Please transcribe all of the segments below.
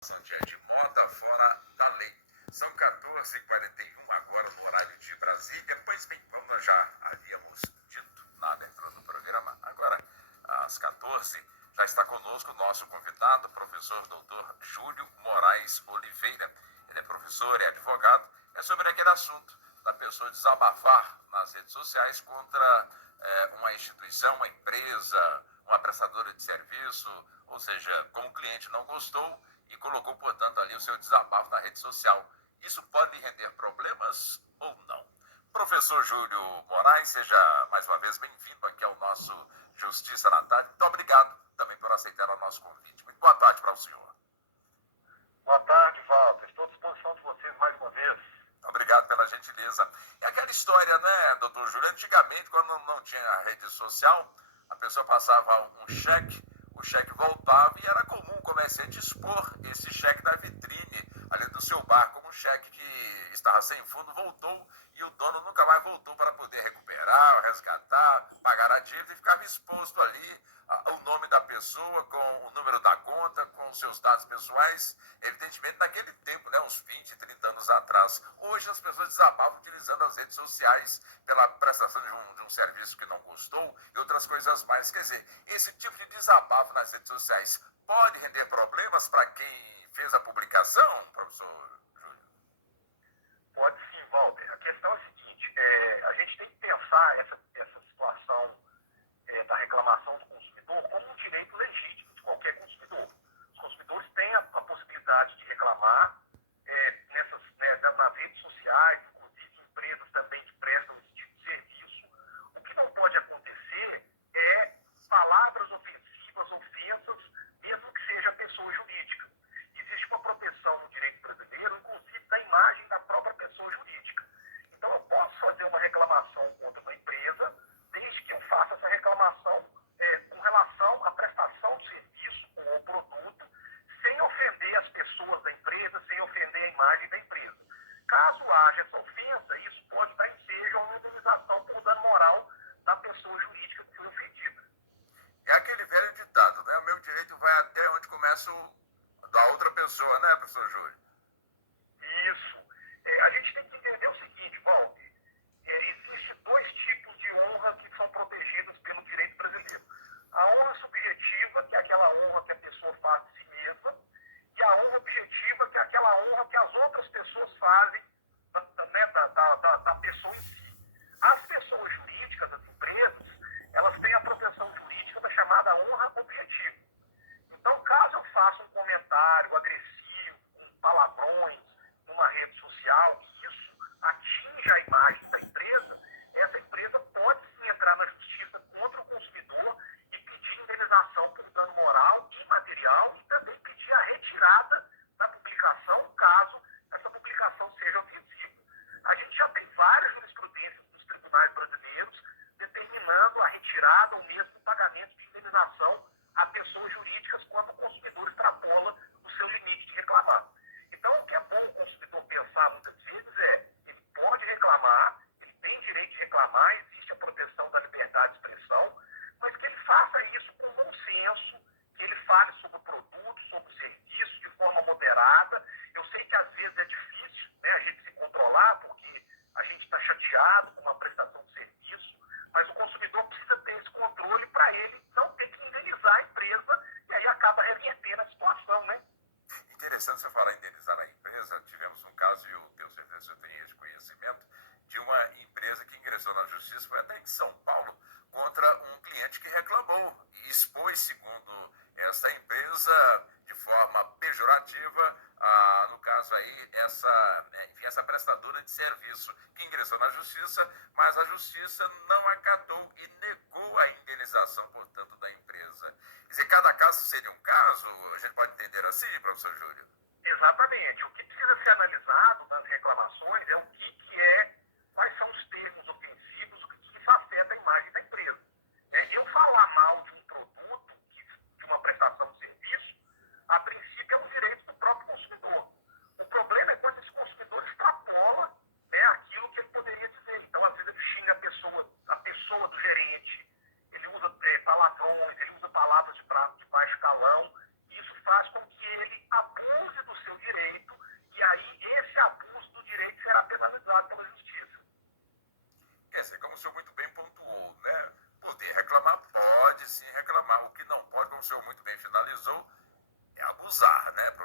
De Mota fora da lei. São 14h41 agora no horário de Brasília. Pois bem, como nós já havíamos dito na abertura do programa, agora às 14 já está conosco o nosso convidado, o professor Dr. Júlio Moraes Oliveira. Ele é professor e advogado. É sobre aquele assunto da pessoa desabafar nas redes sociais contra uma instituição, uma empresa, uma prestadora de serviço, ou seja, como o cliente não gostou e colocou, portanto, ali o seu desabafo na rede social. Isso pode render problemas ou não? Professor Júlio Moraes, seja mais uma vez bem-vindo aqui ao nosso Justiça na Tarde. Muito obrigado também por aceitar o nosso convite. Muito boa tarde para o senhor. Boa tarde, Walter. Estou à disposição de vocês mais uma vez. Obrigado pela gentileza. É aquela história, né, doutor Júlio? Antigamente, quando não tinha a rede social, a pessoa passava um cheque, o cheque voltava e era comum o comerciante expor esse cheque na vitrine ali do seu bar, como um cheque que estava sem fundo, voltou e o dono nunca mais voltou para poder recuperar, resgatar, pagar a dívida e ficava exposto ali o nome da pessoa, com o número da conta, com os seus dados pessoais, evidentemente naquele tempo, né, uns 20, 30 anos atrás. Hoje as pessoas desabafam utilizando as redes sociais pela prestação de um serviço que não gostou e outras coisas mais. Quer dizer, esse tipo de desabafo nas redes sociais pode render problemas para quem fez a publicação, professor Júlio? Pode sim, Walter. A questão é a seguinte, a gente tem que pensar essa situação da reclamação do consumidor como um direito legítimo de qualquer consumidor. Os consumidores têm a possibilidade de reclamar nas redes sociais, inclusive empresas também que prestam esse tipo de serviço. O que não pode acontecer é palavras ofensivas, ofensas, mesmo que seja pessoa jurídica. Existe uma proteção no direito brasileiro, inclusive da imagem da própria pessoa jurídica. Então, eu posso fazer uma reclamação contra uma empresa, desde que eu faça essa reclamação com relação à prestação de serviço ou produto, sem ofender as pessoas da empresa, sem ofender a imagem da empresa. Caso haja essa ofensa, isso pode dar ensejo a uma indenização por dano moral da pessoa jurídica que foi ofendida. É aquele velho ditado, né? O meu direito vai até onde começa o da outra pessoa, né, professor Júlio? Isso. A gente tem que entender o seguinte, Walter. Existem dois tipos de honra que são protegidas pelo direito brasileiro. A honra subjetiva, que é aquela honra que a pessoa faz de si mesma, e a honra objetiva, que é aquela honra que as outras pessoas fazem da pessoa em si. As pessoas jurídicas, as empresas, elas têm a proteção jurídica da chamada honra objetiva. Então, caso eu faça um comentário agressivo, com palavrões, numa rede social, e isso atinja a imagem da empresa, essa empresa pode sim entrar na justiça contra o consumidor e pedir indenização por dano moral e material e também pedir a retirada da publicação, caso essa publicação seja ofensiva. A gente já tem várias jurisprudências dos tribunais brasileiros determinando a retirada ou mesmo o pagamento de indenização a pessoas jurídicas quando o consumidor extrapola o seu limite de reclamar. Então, o que é bom o consumidor pensar muitas vezes ele pode reclamar, ele tem direito de reclamar, existe a proteção da liberdade de expressão, mas que ele faça isso com bom senso, que ele fale sobre o produto, sobre o serviço, de forma moderada. Eu sei que às vezes é difícil, né, a gente se controlar, porque a gente está chateado com uma prestação de serviço, mas o consumidor precisa ter esse controle para ele não ter que indenizar a empresa e aí acaba revertendo a situação, né? Interessante você falar em indenizar a empresa. Tivemos um caso, e eu tenho certeza que você tem esse conhecimento, de uma empresa que ingressou na justiça, foi até em São Paulo, contra um cliente que reclamou e expôs, segundo essa empresa, de forma pejorativa, no caso aí, essa prestadora de serviço que ingressou na justiça, mas a justiça não acatou e negou a indenização, portanto, da empresa. Quer dizer, cada caso seria um caso, a gente pode entender assim, professor Júlio? Exatamente. O que precisa ser analisado nas reclamações é quais são os termos ofensivos, o que isso afeta a imagem da empresa. Eu falar mal de um produto, de uma prestação de serviço, a princípio é um direito do próprio consumidor. O problema é quando esse consumidor extrapola, né, aquilo que ele poderia dizer. Então, às vezes, ele xinga a pessoa do gerente, ele usa palavrões, ele usa palavras de baixo calão, e isso faz com que ele abuse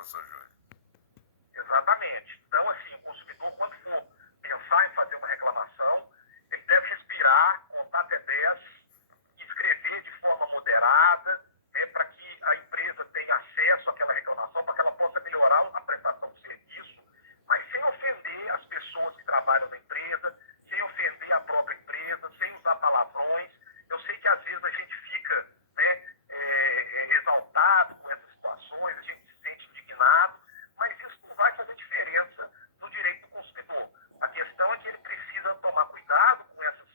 professor Júlio? Exatamente. Então, assim, o consumidor, quando for pensar em fazer uma reclamação, ele deve respirar, contar até 10, escrever de forma moderada, para que a empresa tenha acesso àquela reclamação, para que ela possa melhorar a prestação do serviço, mas sem ofender as pessoas que trabalham na empresa, sem ofender a própria empresa, sem usar palavrões. Eu sei que às vezes a gente fica, exaltado com essas situações, a gente se sente indignado, mas isso não vai fazer diferença no direito do consumidor. A questão é que ele precisa tomar cuidado com essas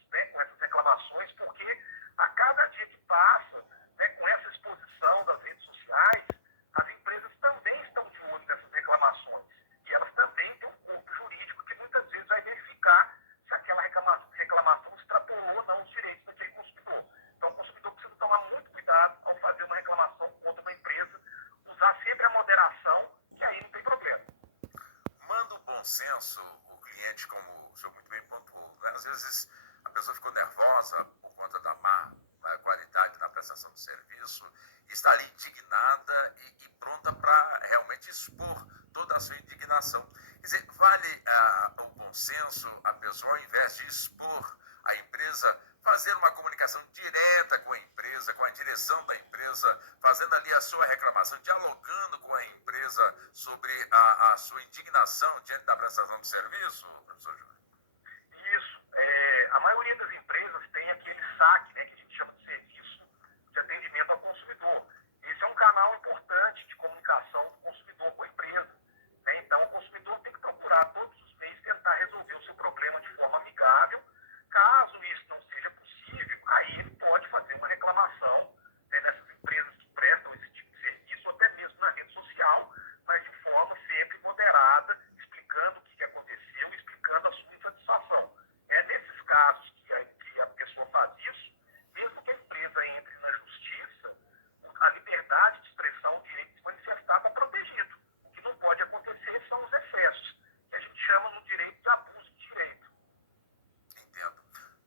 reclamações, porque a cada dia que passa, com essa exposição das redes sociais, as empresas também estão de olho nessas reclamações. E elas também têm um corpo jurídico que muitas vezes vai verificar se aquela reclamação extrapolou ou não os direitos daquele consumidor. Então, o consumidor precisa tomar muito cuidado ao fazer uma reclamação contra uma empresa, usar sempre a moderação, que aí não tem problema. Manda o bom senso, o cliente, como o senhor muito bem pontuou, né? Às vezes a pessoa ficou nervosa por conta da má qualidade na prestação do serviço, e está ali indignada e pronta para realmente expor toda a sua indignação. Quer dizer, vale o bom senso a pessoa, ao invés de expor a empresa, fazer uma comunicação direta com a empresa, com a direção da empresa, fazendo ali a sua reclamação, dialogando com a empresa sobre a sua indignação diante da prestação do serviço, professor Júlio? Isso. A maioria das empresas tem aquele SAC, que a gente chama de serviço de atendimento ao consumidor. Esse é um canal importante de comunicação do consumidor com a empresa. Então, o consumidor tem que procurar todos os meses tentar resolver o seu problema de forma amigável. Caso isso não seja possível, aí ele pode fazer uma reclamação nessas empresas que prestam esse tipo de serviço, ou até mesmo na rede social, mas de forma sempre moderada, explicando o que aconteceu, explicando a sua insatisfação. É nesses casos que a pessoa faz isso, mesmo que a empresa entre na justiça, a liberdade de expressão, o direito de se manifestar está protegido. O que não pode acontecer são os excessos, que a gente chama no direito de abuso de direito. Entendo.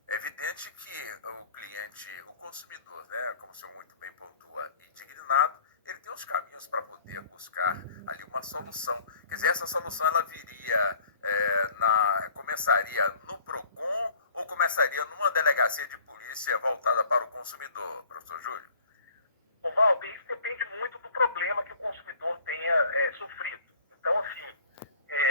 É evidente que o cliente, o consumidor, né, como o senhor muito bem pontua, indignado, ele tem os caminhos para poder buscar ali uma solução. Quer dizer, essa solução ela viria, começaria no PROCON ou começaria numa delegacia de polícia voltada para o consumidor, professor Júlio? Valber, isso depende muito do problema que o consumidor tenha sofrido. Então, assim,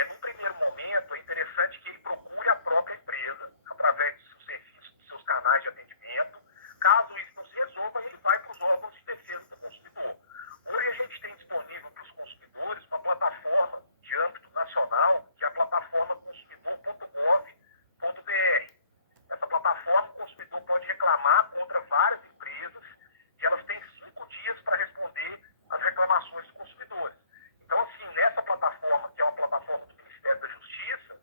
no primeiro momento, é interessante que ele procure a própria empresa, através dos seus serviços, dos seus canais de atendimento. Caso isso não se resolva, ele vai para os órgãos de defesa do consumidor. Hoje a gente tem disponível para os consumidores uma plataforma de âmbito nacional, que é a plataforma consumidor.gov.br. Essa plataforma, o consumidor pode reclamar contra várias empresas e elas têm 5 dias para responder as reclamações dos consumidores. Então, assim, nessa plataforma, que é uma plataforma do Ministério da Justiça,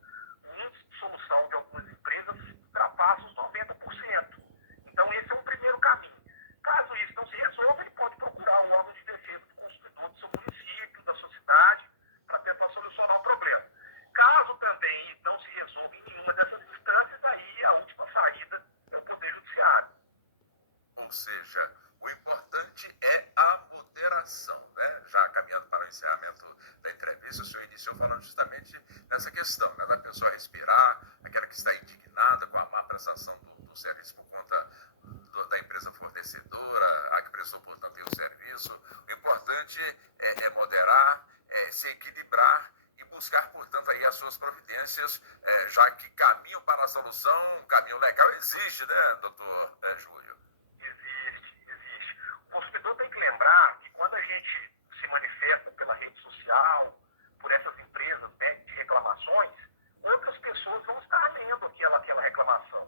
o índice de solução de algumas empresas ultrapassa os 90%. Então, esse é um primeiro caminho. Caso isso não se resolva, ele pode procurar o órgão de defesa do consumidor do seu município, da sua cidade, para tentar solucionar o problema. Caso também não se resolva em nenhuma dessas instâncias, aí a última saída é o Poder Judiciário. Ou seja, o importante é a moderação, né? Já caminhando para o encerramento da entrevista, o senhor iniciou falando justamente nessa questão, né? Da pessoa respirar, aquela que está indignada com a má prestação do serviço por conta da empresa fornecedora, a que prestou, portanto, tem o serviço. O importante é moderar, se equilibrar e buscar, portanto, aí as suas providências, já que caminho para a solução, caminho legal existe, né, doutor Júlio? Existe. O consumidor tem que lembrar que quando a gente se manifesta pela rede social, por essas empresas de reclamações, outras pessoas vão estar lendo aquela reclamação.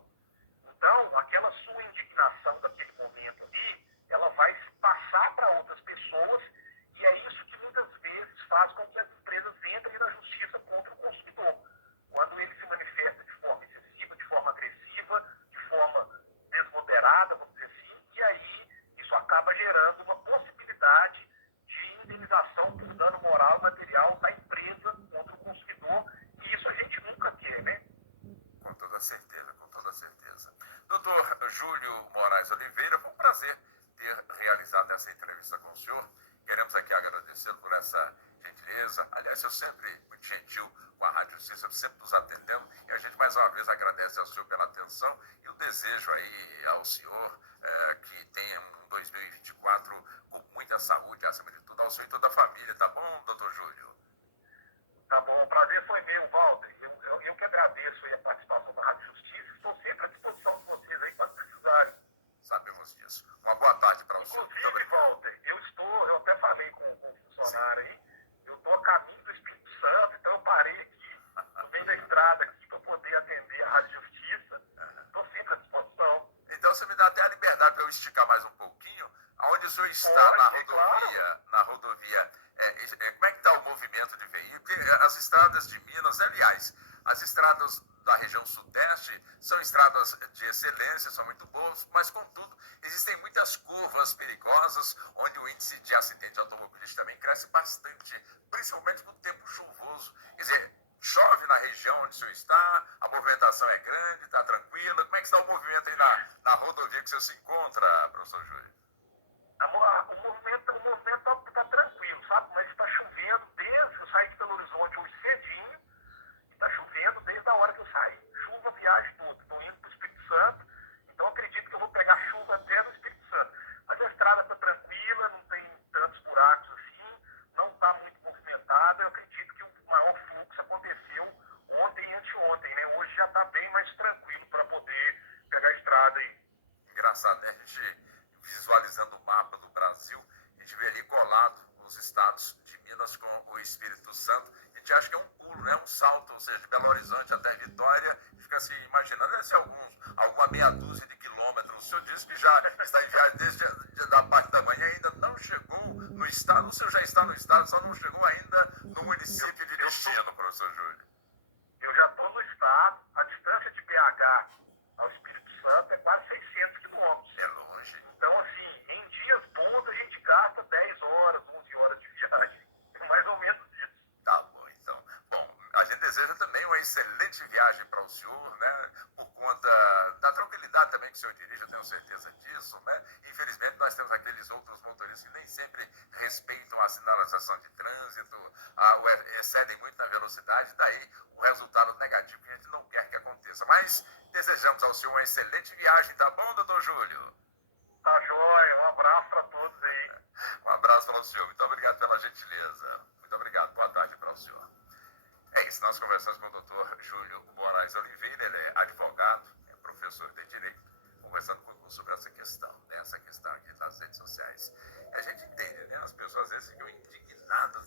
Então, aquela sua indignação daquele momento ali, ela vai passar para outras pessoas e é isso que muitas vezes faz com que as empresas entrem na justiça contra o consumidor. Quando ele se manifesta de forma excessiva, de forma agressiva, de forma desmoderada, senhor sempre muito gentil com a Rádio Justiça, sempre nos atendendo. E a gente mais uma vez agradece ao senhor pela atenção e o desejo aí ao senhor que tenha um 2024 com muita saúde, acima de tudo, ao senhor e toda a família. Tá bom, doutor Júlio? Tá bom, o prazer foi meu, Walter. Eu que agradeço aí a participação da Rádio Justiça. Estou sempre à disposição de vocês aí para precisarem. Sabemos disso. Uma boa tarde para o senhor. Muito Inclusive, obrigado. Walter, eu até falei com o funcionário aí, eu estou a caminho do Espírito Santo, então eu parei aqui, no meio da estrada aqui, para poder atender a Rádio Justiça. Estou sempre à disposição. Então você me dá até a liberdade para eu esticar mais um pouquinho. Aonde o senhor está Pode, na rodovia, como é que está o movimento de veículos? Porque as estradas de Minas, aliás, as estradas da região sudeste são estradas de excelência, são muito boas, mas contudo existem muitas curvas perigosas onde o índice de acidente automobilístico também cresce bastante, principalmente no tempo chuvoso. Quer dizer, chove na região onde o senhor está, a movimentação é grande, está tranquila. Como é que está o movimento aí na rodovia que o senhor se encontra, professor Júlio? O movimento está tranquilo, sabe? Mas está chovendo desde eu saí de Belo Horizonte hoje cedinho, e está chovendo desde a hora que eu saí. Chuva, viagem toda. Estou indo para o Espírito Santo, então acredito que eu vou pegar chuva até no Espírito Santo. Mas a estrada está tranquila, não tem tantos buracos assim, não está muito movimentada. Eu acredito que o maior fluxo aconteceu ontem e anteontem, né? Hoje já está bem mais tranquilo para poder pegar a estrada aí. Engraçado, né? A gente visualizando o mapa do Brasil, a gente vê ali colado os estados de Minas com o Espírito Santo. A gente acha que é um pulo, né? Um salto, ou seja, de Belo Horizonte até Vitória, fica se imaginando, deve ser alguma meia dúzia de quilômetros. O senhor disse que já está em viagem desde a parte da manhã, ainda não chegou no estado. O senhor já está no estado, só não chegou ainda no município de destino, professor Júlio. Eu já estou no estado, a distância de BH ao Espírito Santo é quase 600 quilômetros. É longe. Então, assim, em dias bons a gente gasta 10 horas, 11 horas de viagem. É mais ou menos isso. Tá bom, então. Bom, a gente deseja também uma excelente viagem para o senhor, né? Por conta da tranquilidade também que o senhor dirige, eu tenho certeza disso, né? Infelizmente, nós temos aqueles outros motoristas que nem sempre respeitam a sinalização de trânsito, excedem muito na velocidade, daí o resultado negativo que a gente não quer que aconteça. Mas desejamos ao senhor uma excelente viagem, tá bom, doutor Júlio? Tá joia, um abraço para todos aí. Um abraço para o senhor, muito obrigado pela gentileza. Muito obrigado, boa tarde para o senhor. É isso, nós conversamos com o doutor Júlio Moraes Oliveira, ele é advogado, é professor de Direito, conversando conosco sobre essa questão, né? Essa questão aqui das redes sociais. E a gente entende, né? As pessoas às vezes ficam indignadas,